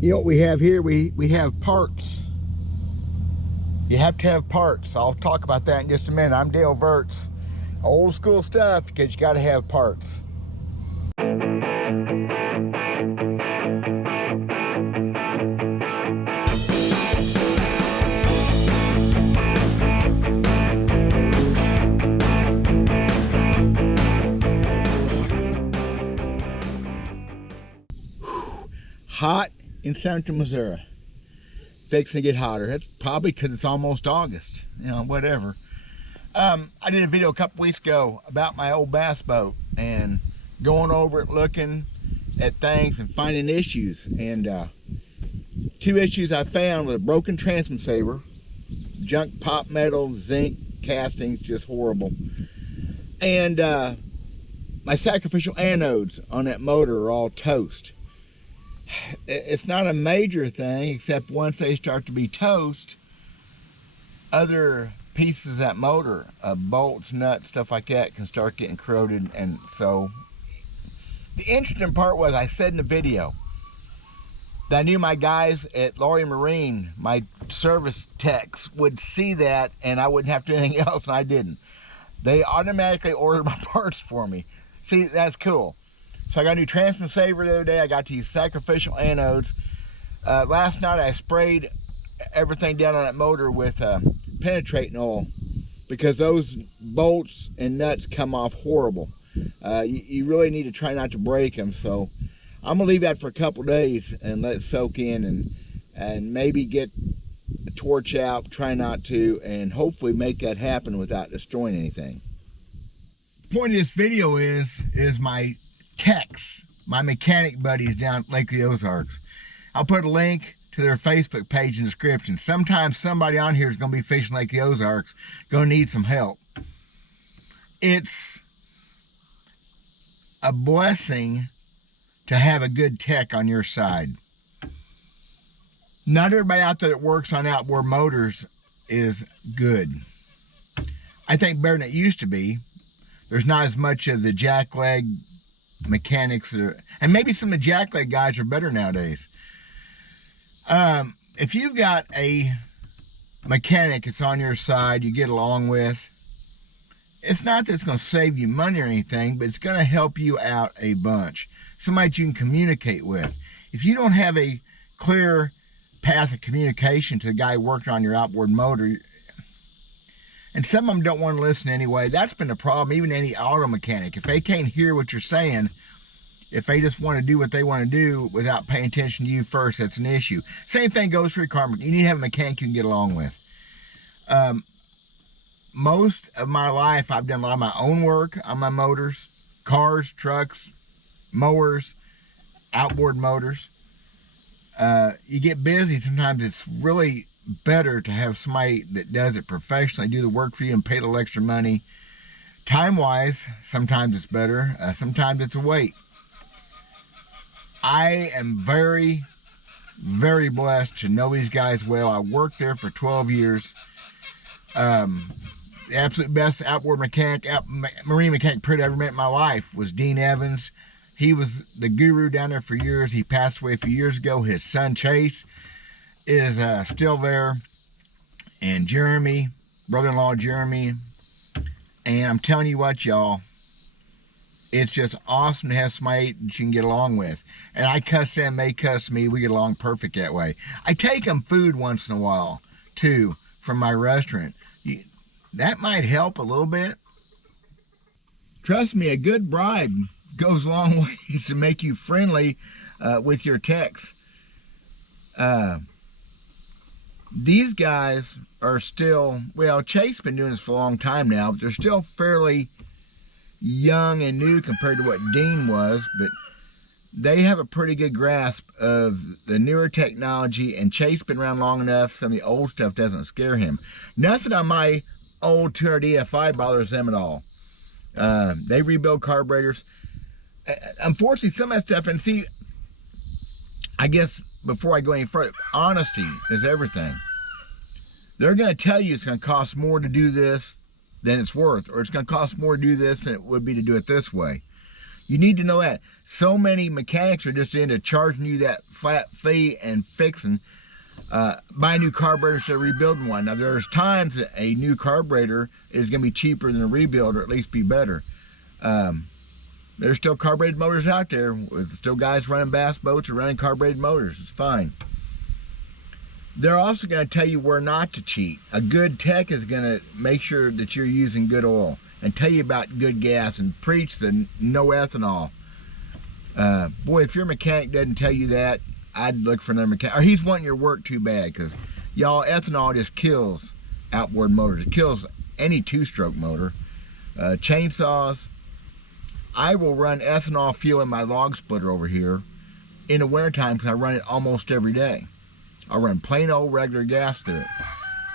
You know what we have here? We have parts. You have to have parts. I'll talk about that in just a minute. I'm Dale Verts. Old school stuff, because you got to have parts. Hot in Central Missouri. Fixing to get hotter. That's probably because it's almost August. You know, whatever. I did a video a couple weeks ago about my old bass boat and going over it, looking at things and finding issues. And two issues I found with a broken transmission saver, junk pop metal, zinc castings, just horrible. And my sacrificial anodes on that motor are all toast. It's not a major thing, except once they start to be toast, other pieces of that motor, bolts, nuts, stuff like that, can start getting corroded. And so the interesting part was, I said in the video that I knew my guys at Laurie Marine, my service techs, would see that and I wouldn't have to do anything else, and I didn't. They automatically ordered my parts for me. See, that's cool. So I got a new transmission saver the other day. I got these sacrificial anodes. Last night I sprayed everything down on that motor with penetrating oil, because those bolts and nuts come off horrible. You really need to try not to break them. So I'm gonna leave that for a couple days and let it soak in, and maybe get a torch out, try not to, and hopefully make that happen without destroying anything. The point of this video is my techs, my mechanic buddies down at Lake of the Ozarks. I'll put a link to their Facebook page in the description. Sometimes somebody on here is going to be fishing Lake of the Ozarks, going to need some help. It's a blessing to have a good tech on your side. Not everybody out there that works on outboard motors is good. I think better than it used to be. There's not as much of the jackleg mechanics, and maybe some of the jackleg guys are better nowadays. If you've got a mechanic that's on your side, you get along with, it's not that it's going to save you money or anything, but it's going to help you out a bunch. Somebody you can communicate with. If you don't have a clear path of communication to the guy working on your outboard motor, and some of them don't want to listen anyway, that's been the problem. Even any auto mechanic, if they can't hear what you're saying, if they just want to do what they want to do without paying attention to you first, that's an issue. Same thing goes for your car. You need to have a mechanic you can get along with. Most of my life, I've done a lot of my own work on my motors, cars, trucks, mowers, outboard motors. You get busy. Sometimes it's really better to have somebody that does it professionally, do the work for you and pay a little extra money. Time-wise, sometimes it's better. Sometimes it's a wait. I am very, very blessed to know these guys well. I worked there for 12 years. The absolute best outboard mechanic, marine mechanic I've ever met in my life was Dean Evans. He was the guru down there for years. He passed away a few years ago. His son Chase is still there, and Jeremy, brother-in-law Jeremy. And I'm telling you what, y'all, it's just awesome to have somebody that you can get along with. And I cuss them, they cuss me. We get along perfect that way. I take them food once in a while too from my restaurant. That might help a little bit. Trust me, a good bribe goes a long ways to make you friendly with your techs. These guys are still, well, Chase been doing this for a long time now, but they're still fairly young and new compared to what Dean was, but they have a pretty good grasp of the newer technology, and Chase been around long enough, some of the old stuff doesn't scare him. Nothing on my old 200 EFI bothers them at all. They rebuild carburetors. Unfortunately, some of that stuff, and see, I guess before I go any further, honesty is everything. They're going to tell you it's going to cost more to do this than it's worth, or it's going to cost more to do this than it would be to do it this way. You need to know that. So many mechanics are just into charging you that flat fee and fixing. Buy a new carburetor instead of rebuilding one. Now there's times that a new carburetor is going to be cheaper than a rebuild, or at least be better. There's still carbureted motors out there. There's still guys running bass boats or running carbureted motors. It's fine. They're also going to tell you where not to cheat. A good tech is going to make sure that you're using good oil and tell you about good gas and preach the no ethanol. Boy, if your mechanic doesn't tell you that, I'd look for another mechanic. Or he's wanting your work too bad, because y'all, ethanol just kills outboard motors. It kills any two-stroke motor. Chainsaws. I will run ethanol fuel in my log splitter over here in the wintertime because I run it almost every day. I'll run plain old regular gas through it.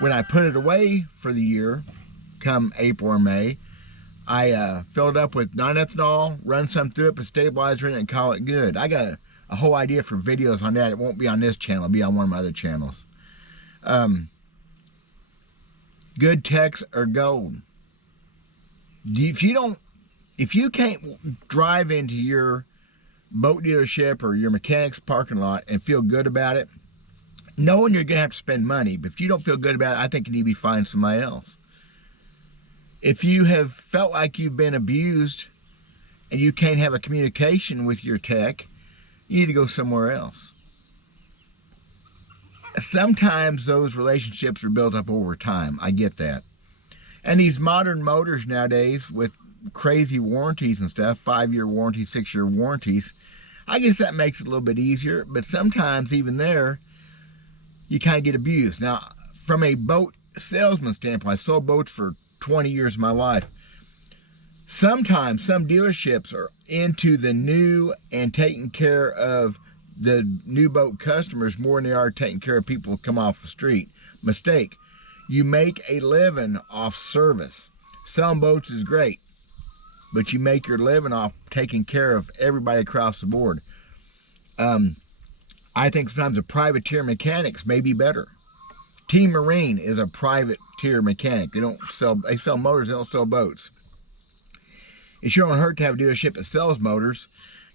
When I put it away for the year, come April or May, I fill it up with non-ethanol, run some through it, put stabilizer in it, and call it good. I got a whole idea for videos on that. It won't be on this channel. It'll be on one of my other channels. Good techs are gold. If you can't drive into your boat dealership or your mechanic's parking lot and feel good about it, knowing you're going to have to spend money, but if you don't feel good about it, I think you need to be finding somebody else. If you have felt like you've been abused and you can't have a communication with your tech, you need to go somewhere else. Sometimes those relationships are built up over time. I get that. And these modern motors nowadays with crazy warranties and stuff, 5-year warranties, 6-year warranties, I guess that makes it a little bit easier, but sometimes even there, you kind of get abused. Now, from a boat salesman standpoint, I sold boats for 20 years of my life. Sometimes some dealerships are into the new and taking care of the new boat customers more than they are taking care of people who come off the street. Mistake. You make a living off service. Selling boats is great, but you make your living off taking care of everybody across the board. I think sometimes the privateer mechanics may be better. Team Marine is a privateer mechanic. They sell motors, they don't sell boats. It sure don't hurt to have a dealership that sells motors,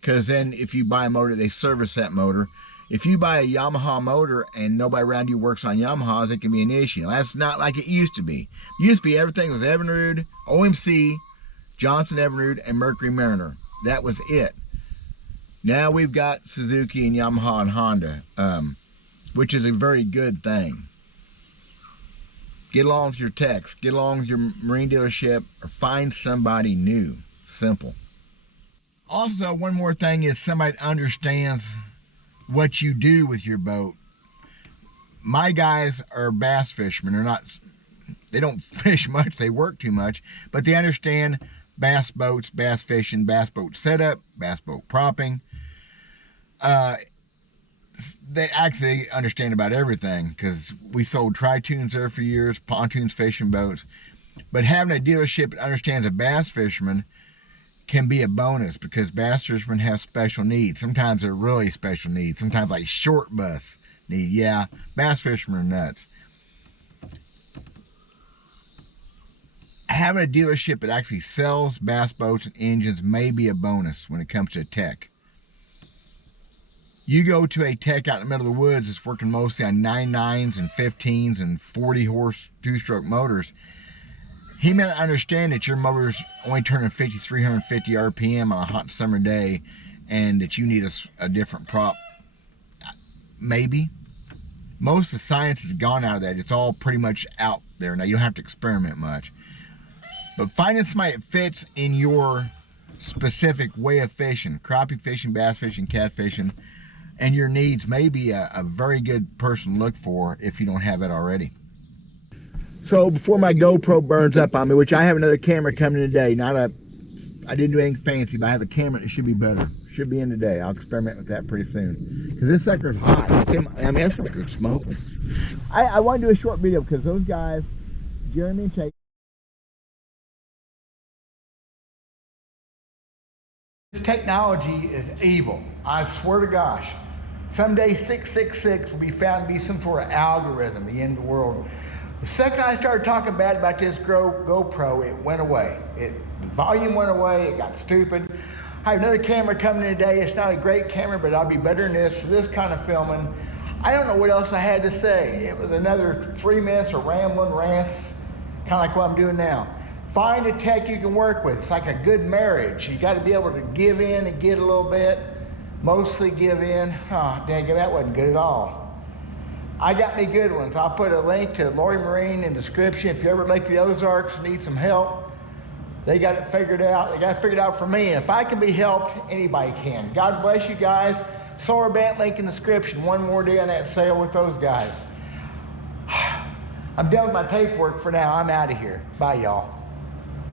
because then if you buy a motor, they service that motor. If you buy a Yamaha motor and nobody around you works on Yamahas, it can be an issue. That's not like it used to be. It used to be everything was Evinrude, OMC, Johnson Evinrude, and Mercury Mariner. That was it. Now we've got Suzuki and Yamaha and Honda, which is a very good thing. Get along with your techs, get along with your marine dealership, or find somebody new. Simple. Also, one more thing is somebody understands what you do with your boat. My guys are bass fishermen. They don't fish much, they work too much, but they understand bass boats, bass fishing, bass boat setup, bass boat propping. They actually understand about everything, because we sold tri-tunes there for years, pontoons, fishing boats. But having a dealership that understands a bass fisherman can be a bonus, because bass fishermen have special needs. Sometimes they're really special needs. Sometimes like short bus need. Yeah, bass fishermen are nuts. Having a dealership that actually sells bass boats and engines may be a bonus when it comes to tech. You go to a tech out in the middle of the woods that's working mostly on 9.9s and 15s and 40-horse two-stroke motors. He may not understand that your motor's only turning 350 RPM on a hot summer day and that you need a different prop. Maybe. Most of the science has gone out of that. It's all pretty much out there. Now, you don't have to experiment much. But finding somebody that fits in your specific way of fishing, crappie fishing, bass fishing, catfishing, and your needs may be a very good person to look for if you don't have it already. So before my GoPro burns up on me, which I have another camera coming today, I didn't do anything fancy, but I have a camera that should be better. Should be in today. I'll experiment with that pretty soon. Because this sucker's hot. I mean, this sucker's smoking. I want to do a short video because those guys, Jeremy and Chase, this technology is evil. I swear to gosh. Someday 666 will be found to be some sort of algorithm, the end of the world. The second I started talking bad about this GoPro, it went away. The volume went away, it got stupid. I have another camera coming today. It's not a great camera, but I'll be better than this for this kind of filming. I don't know what else I had to say. It was another 3 minutes of rambling rants, kind of like what I'm doing now. Find a tech you can work with. It's like a good marriage. You got to be able to give in and get a little bit. Mostly give in. Oh, dang, that wasn't good at all. I got me good ones. I'll put a link to Lori Marine in the description. If you ever Lake the Ozarks, need some help, they got it figured out. They got it figured out for me. If I can be helped, anybody can. God bless you guys. Solar Band link in the description. One more day on that sale with those guys. I'm done with my paperwork for now. I'm out of here. Bye, y'all.